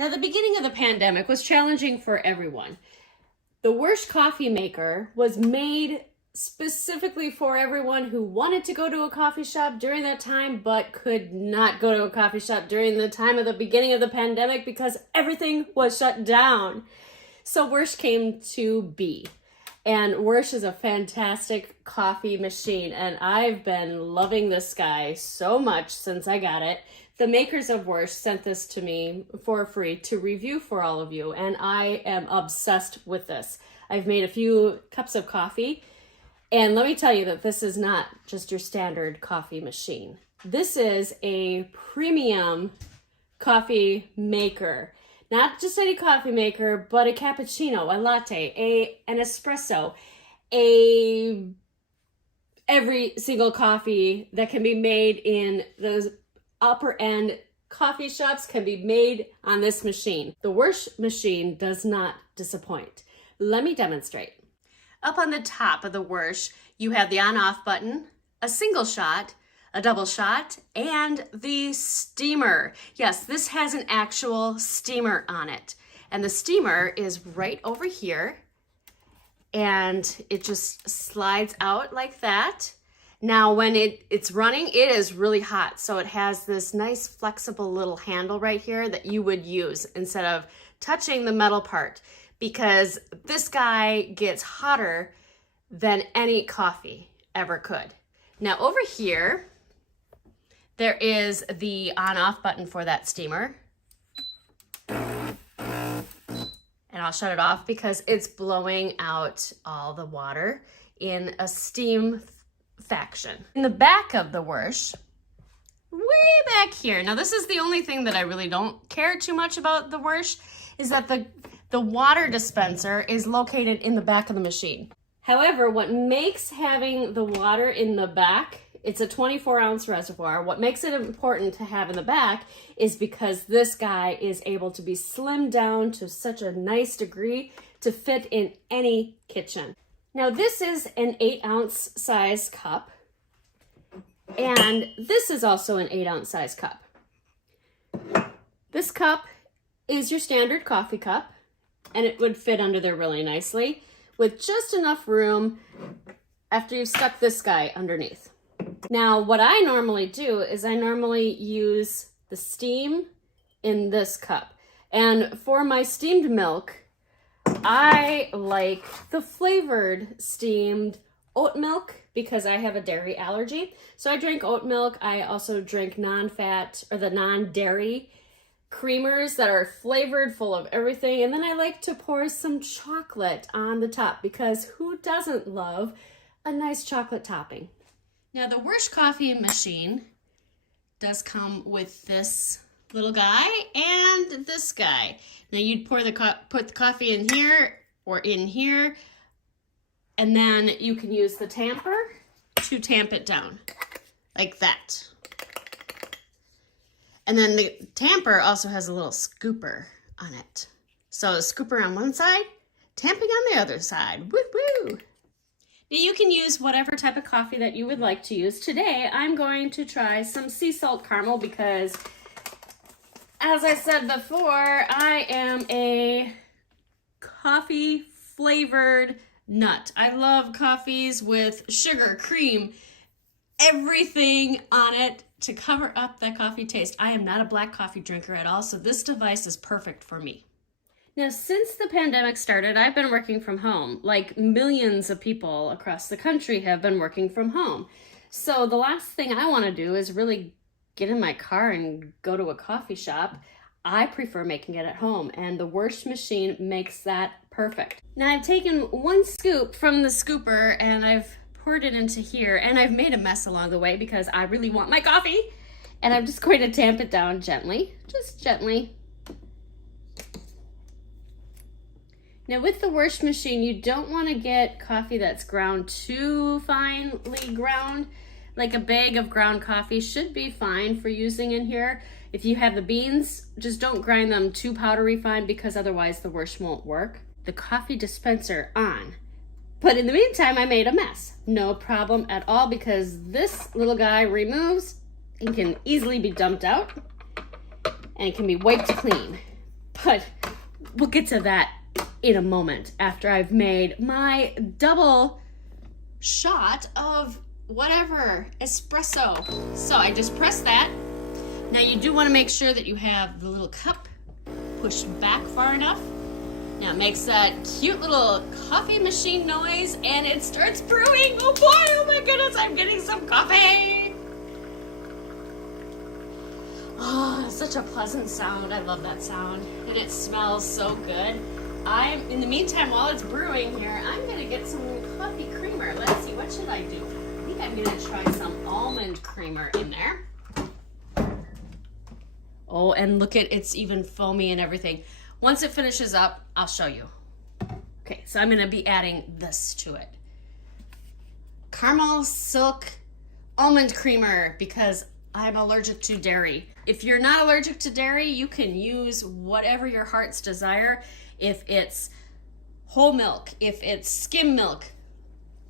Now, the beginning of the pandemic was challenging for everyone. The Wirsh coffee maker was made specifically for everyone who wanted to go to a coffee shop during that time, but could not go to a coffee shop during the time of the beginning of the pandemic because everything was shut down. So Wirsh came to be. And Wirsh is a fantastic coffee machine, and I've been loving this guy so much since I got it. The makers of Wirsh sent this to me for free to review for all of you, and I am obsessed with this. I've made a few cups of coffee, and let me tell you that this is not just your standard coffee machine. This is a premium coffee maker. Not just any coffee maker, but a cappuccino, a latte, an espresso, every single coffee that can be made in those upper end coffee shops can be made on this machine. The Wirsh machine does not disappoint. Let me demonstrate. Up on the top of the Wirsh, you have the on-off button, a single shot, a double shot, and the steamer. Yes, this has an actual steamer on it. And the steamer is right over here, and it just slides out like that. Now, when it's running, it is really hot, so it has this nice flexible little handle right here that you would use instead of touching the metal part, because this guy gets hotter than any coffee ever could. Now, over here, there is the on-off button for that steamer. And I'll shut it off because it's blowing out all the water in a steam faction. In the back of the Wirsh, way back here, now this is the only thing that I really don't care too much about the Wirsh, is that the water dispenser is located in the back of the machine. However, what makes having the water in the back, it's a 24-ounce reservoir. What makes it important to have in the back is because this guy is able to be slimmed down to such a nice degree to fit in any kitchen. Now, this is an 8-ounce size cup, and this is also an 8-ounce size cup. This cup is your standard coffee cup, and it would fit under there really nicely with just enough room after you've stuck this guy underneath. Now, what I normally do is I normally use the steam in this cup. And for my steamed milk, I like the flavored steamed oat milk because I have a dairy allergy. So I drink oat milk. I also drink non-fat or the non-dairy creamers that are flavored full of everything. And then I like to pour some chocolate on the top because who doesn't love a nice chocolate topping? Now, the Wirsh coffee machine does come with this little guy and this guy. Now, you'd put the coffee in here or in here, and then you can use the tamper to tamp it down like that. And then the tamper also has a little scooper on it. So a scooper on one side, tamping on the other side. Woo-woo! Now, you can use whatever type of coffee that you would like to use. Today, I'm going to try some sea salt caramel because, as I said before, I am a coffee flavored nut. I love coffees with sugar, cream, everything on it to cover up that coffee taste. I am not a black coffee drinker at all, so this device is perfect for me. Now, since the pandemic started, I've been working from home, like millions of people across the country have been working from home. So the last thing I want to do is really get in my car and go to a coffee shop. I prefer making it at home, and the Wirsh machine makes that perfect. Now, I've taken one scoop from the scooper and I've poured it into here, and I've made a mess along the way because I really want my coffee. And I'm just going to tamp it down gently, just gently. Now, with the Wirsh machine, you don't want to get coffee that's ground too finely ground. Like a bag of ground coffee should be fine for using in here. If you have the beans, just don't grind them too powdery fine because otherwise the Wirsh won't work. The coffee dispenser on. But in the meantime, I made a mess. No problem at all because this little guy removes and can easily be dumped out and it can be wiped clean. But we'll get to that in a moment after I've made my double shot of whatever espresso. So I just press that. Now you do want to make sure that you have the little cup pushed back far enough. Now it makes that cute little coffee machine noise and it starts brewing. Oh boy, oh my goodness, I'm getting some coffee. Oh, it's such a pleasant sound. I love that sound. And it smells so good. In the meantime, while it's brewing here, I'm gonna get some coffee creamer. Let's see, what should I do? I think I'm gonna try some almond creamer in there. Oh, and look at, it's even foamy and everything. Once it finishes up, I'll show you. Okay, so I'm gonna be adding this to it. Caramel Silk Almond Creamer, because I'm allergic to dairy. If you're not allergic to dairy, you can use whatever your heart's desire. If it's whole milk, if it's skim milk,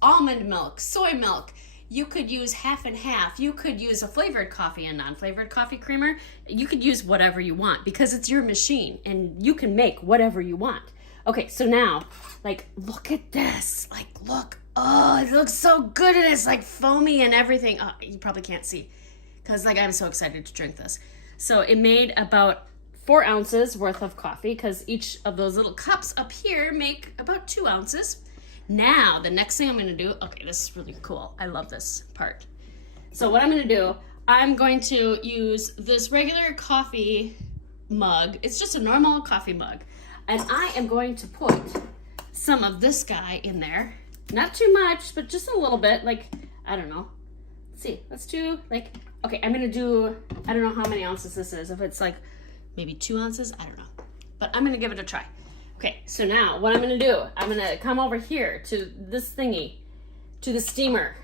almond milk, soy milk, you could use half and half. You could use a flavored coffee and non-flavored coffee creamer. You could use whatever you want because it's your machine and you can make whatever you want. Okay, so now, like, look at this. Like, look. Oh, it looks so good and it's like foamy and everything. Oh, you probably can't see because, like, I'm so excited to drink this. So it made about 4 ounces worth of coffee because each of those little cups up here make about 2 ounces. Now, the next thing I'm gonna do, okay, this is really cool. I love this part. So what I'm gonna do, I'm going to use this regular coffee mug. It's just a normal coffee mug. And I am going to put some of this guy in there. Not too much, but just a little bit, like, I don't know. Let's see, let's do like, okay, I'm gonna do, I don't know how many ounces this is. If it's like maybe 2 ounces, I don't know. But I'm gonna give it a try. Okay, so now what I'm gonna do, I'm gonna come over here to this thingy, to the steamer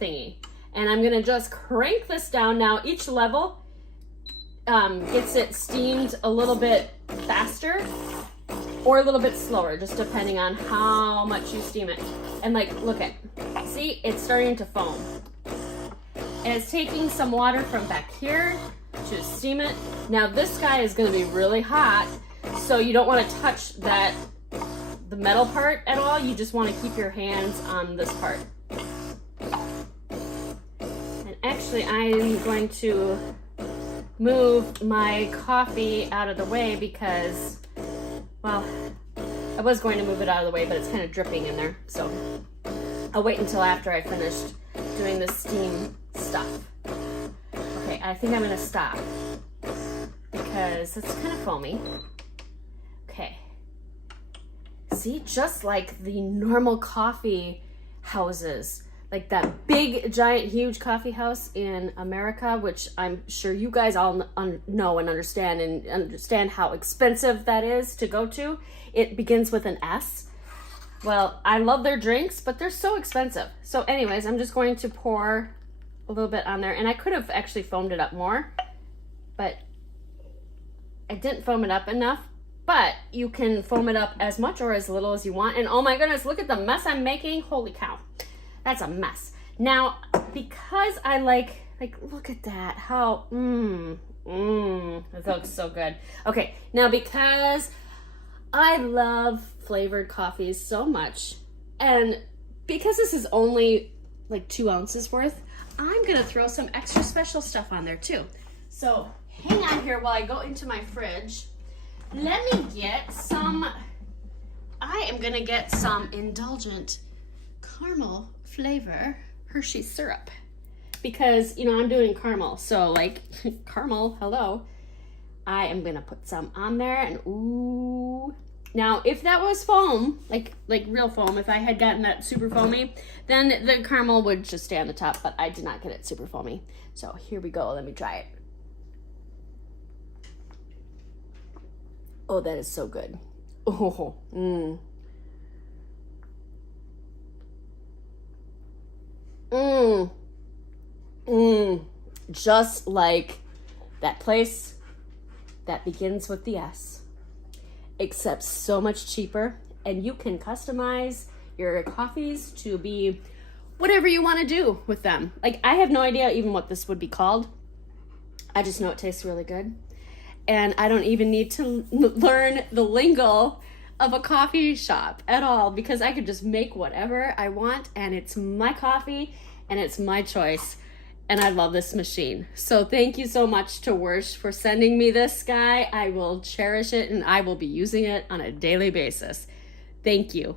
thingy, and I'm gonna just crank this down. Now each level gets it steamed a little bit faster or a little bit slower, just depending on how much you steam it. And like, look at, see, it's starting to foam. And it's taking some water from back here to steam it. Now this guy is gonna be really hot, so you don't want to touch the metal part at all. You just want to keep your hands on this part. And actually, I'm going to move my coffee out of the way because, well, I was going to move it out of the way, but it's kind of dripping in there. So I'll wait until after I finished doing the steam stuff. Okay, I think I'm going to stop because it's kind of foamy. Okay, see, just like the normal coffee houses, like that big, giant, huge coffee house in America, which I'm sure you guys all know and understand how expensive that is to go to. It begins with an S. Well, I love their drinks, but they're so expensive. So anyways, I'm just going to pour a little bit on there, and I could have actually foamed it up more, but I didn't foam it up enough. But you can foam it up as much or as little as you want. And oh my goodness, look at the mess I'm making. Holy cow, that's a mess. Now, because I like look at that, how, it looks so good. Okay, now because I love flavored coffees so much, and because this is only like 2 ounces worth, I'm gonna throw some extra special stuff on there too. So hang on here while I go into my fridge. Let me get some, I am gonna get some indulgent caramel flavor Hershey syrup because, you know, I'm doing caramel. So like caramel, hello. I am gonna put some on there and ooh. Now, if that was foam, like real foam, if I had gotten that super foamy, then the caramel would just stay on the top, but I did not get it super foamy. So here we go, let me try it. Oh, that is so good. Oh, just like that place that begins with the S, except so much cheaper, and you can customize your coffees to be whatever you want to do with them. Like, I have no idea even what this would be called. I just know it tastes really good. and I don't even need to learn the lingo of a coffee shop at all, because I could just make whatever I want, and it's my coffee and it's my choice. And I love this machine. So thank you so much to Wirsh for sending me this guy. I will cherish it and I will be using it on a daily basis. Thank you.